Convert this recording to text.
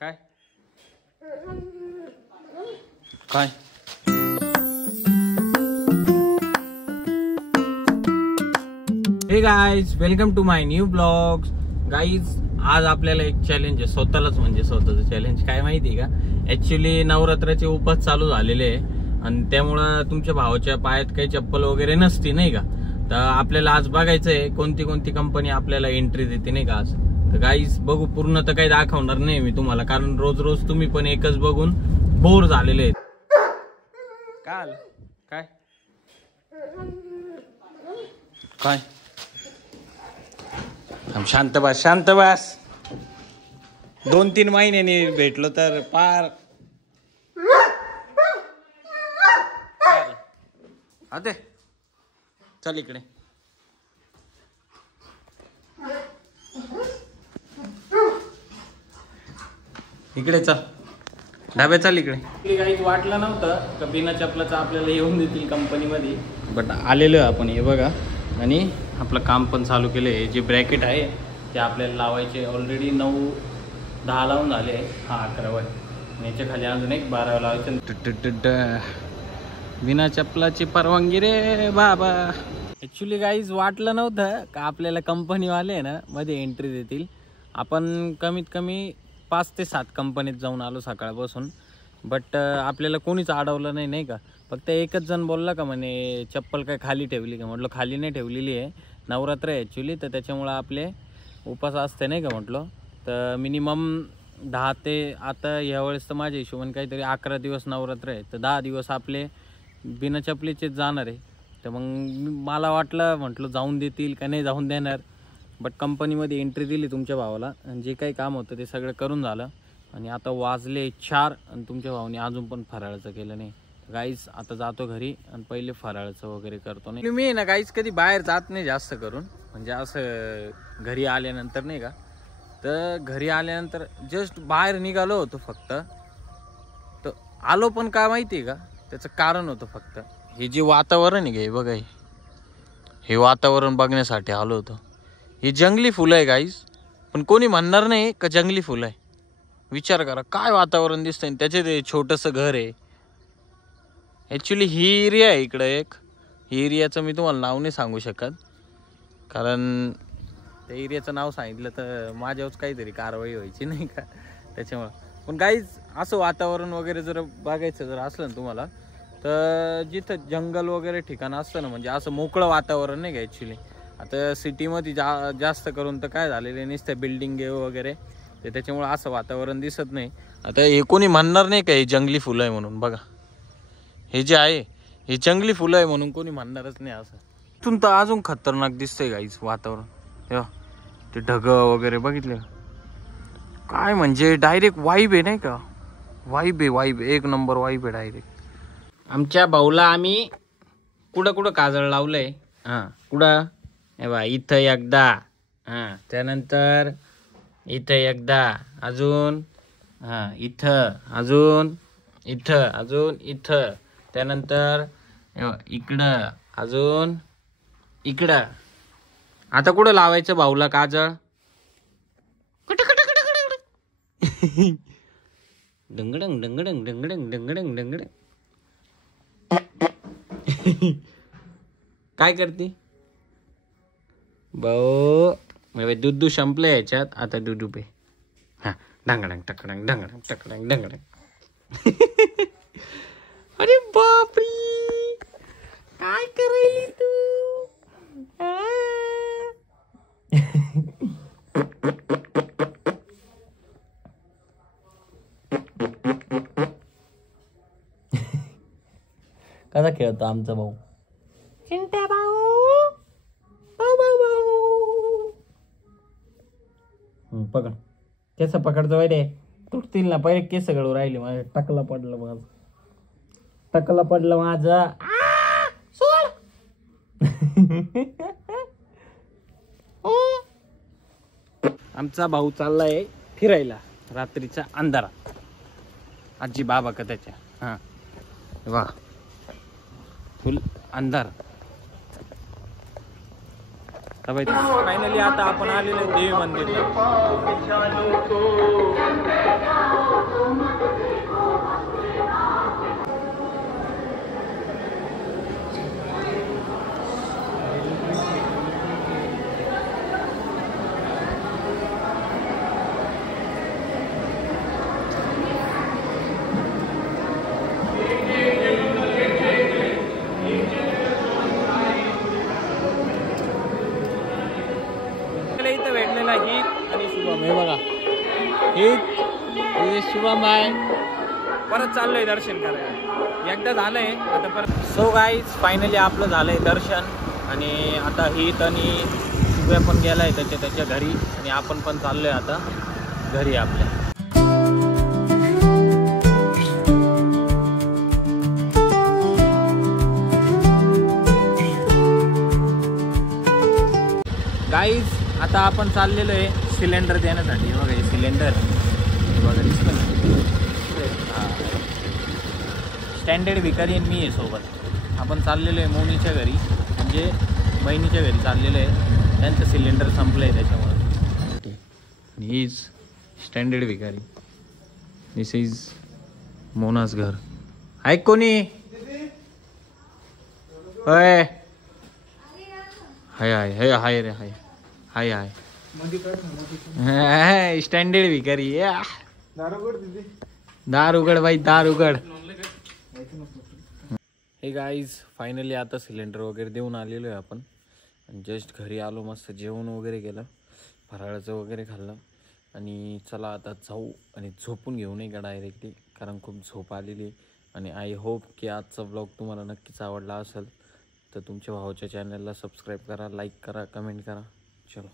काय काय हे guys, welcome to my new blogs. Guys, आज आपल्याला एक चॅलेंज आहे, स्वतःलाच म्हणजे स्वतःचं चॅलेंज. काय माहिती का, ऍक्च्युली नवरात्राचे उपास चालू झालेले आहे आणि त्यामुळं तुमच्या भावाच्या पायात काही चप्पल वगैरे नसती नाही का. तर आपल्याला आज बघायचंय कोणती कोणती कंपनी आपल्याला एंट्री देते नाही का आज. तर गाईज बघू, पूर्ण तर काही दाखवणार नाही मी तुम्हाला, कारण रोज रोज तुम्ही पण एकच बघून बोर झालेले आहेत. काल काय काय शांत बस, शांत बस. 2-3 महिन्यांनी भेटलो तर पार आते चल इकडे. इकडे चल, ढाब्या चल इकडे. काहीच वाटलं नव्हतं का बिना चपलाचं आपल्याला येऊन देतील कंपनीमध्ये, बट आलेलो आपण. हे बघा, आणि आपलं काम पण चालू केलं आहे. जे ब्रॅकेट आहे ते आपल्याला लावायचे. ऑलरेडी 9-10 लावून झाले. हा 11 आहे. याच्या खाली अजून एक 12 लावायचे. बिना चपलाची परवानगी रे बाबा. ॲक्च्युली गाईज वाटलं नव्हतं का आपल्याला कंपनीवाले ना मध्ये एंट्री देतील. आपण कमीत कमी 5 ते 7 कंपनीत जाऊन आलो सकाळपासून, बट आपल्याला कोणीच अडवलं नाही नाही का. फक्त एकच जण बोलला का म्हणे चप्पल काय खाली ठेवली का. म्हटलं खाली नाही ठेवलेली आहे, नवरात्र आहे ॲक्च्युली, तर त्याच्यामुळं आपले उपास असते नाही का. म्हटलं तर मिनिमम 10 ते आता यावेळेस तर माझ्या हिशोबाने काहीतरी 11 दिवस नवरात्र आहे, तर 10 दिवस आपले बिना चपलीचेच जाणार आहे. तर मग मला वाटलं, म्हटलं जाऊन देतील का नाही जाऊन देणार, बट कंपनीमध्ये एंट्री दिली तुमच्या भावाला आणि जे काही काम होतं ते सगळं करून झालं. आणि आता वाजले 4 आणि तुमच्या भावाने अजून पण फराळाचं केलं नाही. गाईज आता जातो घरी आणि पहिले फराळाचं वगैरे करतो. नाही मी ना गाईज कधी बाहेर जात नाही जास्त करून, म्हणजे असं घरी आल्यानंतर नाही का. तर घरी आल्यानंतर जस्ट बाहेर निघालो होतो फक्त, तर आलो पण काय माहिती आहे का, त्याचं कारण होतं फक्त हे जे वातावरण आहे बघा, हे वातावरण बघण्यासाठी आलो होतो. ही जंगली फुलं आहे गाईज, पण कोणी म्हणणार नाही का जंगली फुलं आहे. विचार करा काय वातावरण दिसतंय. त्याचे ते छोटंसं घर आहे. ॲक्च्युली ही एरिया आहे इकडं एक. ही एरियाचं मी तुम्हाला नाव नाही सांगू शकत, कारण त्या एरियाचं नाव सांगितलं तर माझ्यावरच काहीतरी कारवाई व्हायची नाही का, त्याच्यामुळं. पण गाईज असं वातावरण वगैरे जर बघायचं जर असलं ना तुम्हाला, तर जिथं जंगल वगैरे ठिकाण असतं ना, म्हणजे असं मोकळं वातावरण नाही का. ॲक्च्युली आता सिटीमध्ये जास्त करून तर काय झालेलं नुसतं बिल्डिंग वगैरे, तर त्याच्यामुळं असं वातावरण दिसत नाही. आता हे कोणी म्हणणार नाही का हे जंगली फुलं आहे म्हणून. बघा हे जे आहे हे जंगली फुलं आहे म्हणून कोणी म्हणणारच नाही. असं इथून तर अजून खतरनाक दिसतंय गाईच वातावरण. तेव्हा ते ढग वगैरे बघितले काय, म्हणजे डायरेक्ट वाईब आहे नाही का. वाईब आहे, वाईब एक नंबर वाईब आहे डायरेक्ट. आमच्या भाऊला आम्ही कुठं कुठं काजळ लावलंय. हां कुठं हे बा, इथं एकदा, हां त्यानंतर इथं एकदा, अजून हां इथं, अजून इथं, अजून इथं, त्यानंतर इकडं, अजून इकडं. आता कुठं लावायचं भाऊला काजळ. डंगडंग डंगडंग डंगडंग डंगडंग डंगडंग. काय करते भाऊ. दूध संपलं याच्यात, आता दूध पे. हा ढंगडंग टकडंग ढंगडंग टकडंग ढंगडंग. अरे बापरी, काय करायली तू. कसा खेळतो आमचा भाऊ. चिंट्या भाऊ, पकड केस पकडतो वाईट आहे, तुटतील ना. पहिले केस गळू राहिले माझे. टकला पडलं माझं, टकला पडलं माझं. आमचा भाऊ चाललाय फिरायला रात्रीच्या अंधारात. आजी बाबा का त्याच्या. हा वा, फुल अंधार. फायनली आता आपण आलेलो देवी मंदिर. रोहित, हे शिवम आहे. परत चाललोय दर्शन करायला. एकदा झालंय आता परत. सो गाईज फायनली आपलं झालंय दर्शन आणि आता हित आणि शिव्या पण गेलाय त्याच्या घरी आणि आपण पण चाललोय आता घरी आपल्या. गाईज आता आपण चाललेलो आहे सिलेंडर देण्यासाठी. बघा हे सिलेंडर बघा दिसतं ना. स्टँडर्ड भिकारी मी आहे सोबत. आपण चाललेलो आहे मोनीच्या घरी, म्हणजे बहिणीच्या घरी चाललेलं आहे. त्यांचं सिलेंडर संपलं आहे त्याच्यामुळे. ही इज स्टँडर्ड भिकारी. दिस इज मोनाच घर. आहे कोणी? हाय हाय हाय हाय हाय रे हाय हाय हाय. स्टँडर्ड भिकारी. दार उघड बाई, दार उघड. हे गाईज फायनली आता सिलेंडर वगैरे देऊन आलेलो आहे आपण. जस्ट घरी आलो, मस्त जेवण वगैरे केलं, फराळाचं वगैरे खाल्लं आणि चला आता जाऊ आणि झोपून घेऊ नये का डायरेक्टली, कारण खूप झोप आलेली आहे. आणि आय होप की आजचा ब्लॉग तुम्हाला नक्कीच आवडला असेल. तर तुमच्या भावाच्या चॅनलला सबस्क्राईब करा, लाईक करा, कमेंट करा. चलो.